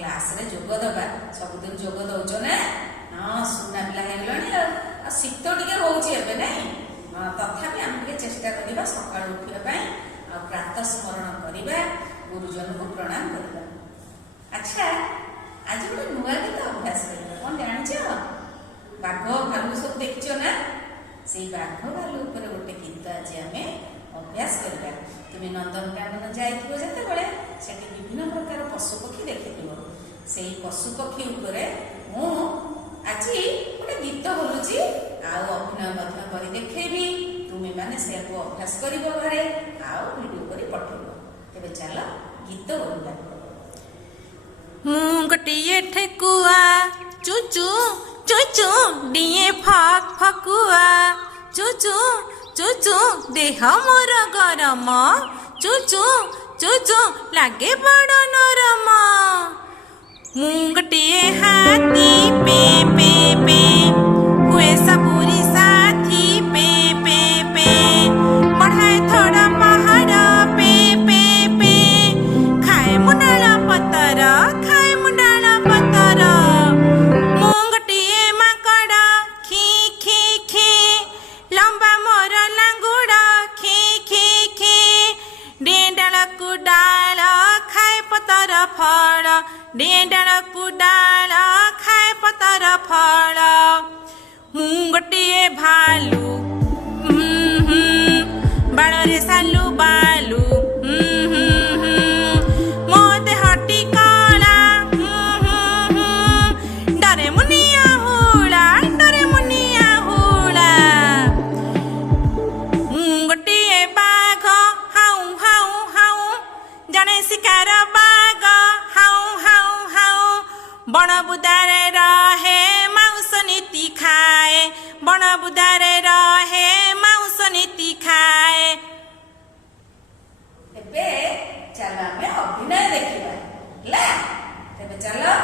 Class रे जोग दबा सबुदिन जोग दौच ना हाँ सुना पिला हो शीत टे रोचे ए नहीं तथापि आम टे चेष्टा करवा सका उठापी प्रातः स्मरण करवा गुरुजन को प्रणाम करवा। अच्छा आज गोटे नुआ गीत अभ्यास कर कौन जान बाघ भालू सब देखच ना से बाघ भालू पर गोटे गीत आज आम अभ्यास करवा। तुम नंदनकानन जाइथिबो जेतेबेले सेठी विभिन्न प्रकार पशुपक्षी देखिथिबो से पशुपक्षी उपरे मु आज गोटे गीत बोलुची आ अभिनय मध्य करी देखैबी तुमे माने से को अभ्यास करिवो घरे आ वीडियो करी पठेबो। तेबे चलो गीत बोलबा। मु गोटिए ठेकुआ चुचू चुचू डिए फक फकुआ चुचू चुचू देह मोर गरम चुचू चुचू लागे बड़ नरम। मु गोटिए हाथी पे पे पे हुए सबुरी साथी पे पे पे बढ़ाए थोड़ा पहाड़ पे पे पे खाए मुंडाला पतर खाए मुंडाला पतर। मु गोटिए माकड़ खी खी खी लंबा मोर लांगुड़ खी खी खी डेंडाल को डाल खाए पतर फल डेंडाल को डाल खाए पतर फल। मु गोटिए भालू बाड़े सालू बालू मो देहटी कला डरे मुनिया हुला डरे मुनिया हुला। मु गोटिए बाघ हाउ हाउ हाउ जने शिकार बाघ हाउ हाउ हाउ बण बुदारे रहे मांस नीति खाए बण बुदारे रहे मांस नीति खाए। एबे चलो हमें अभिनय देखिबा ला। तेबे चलो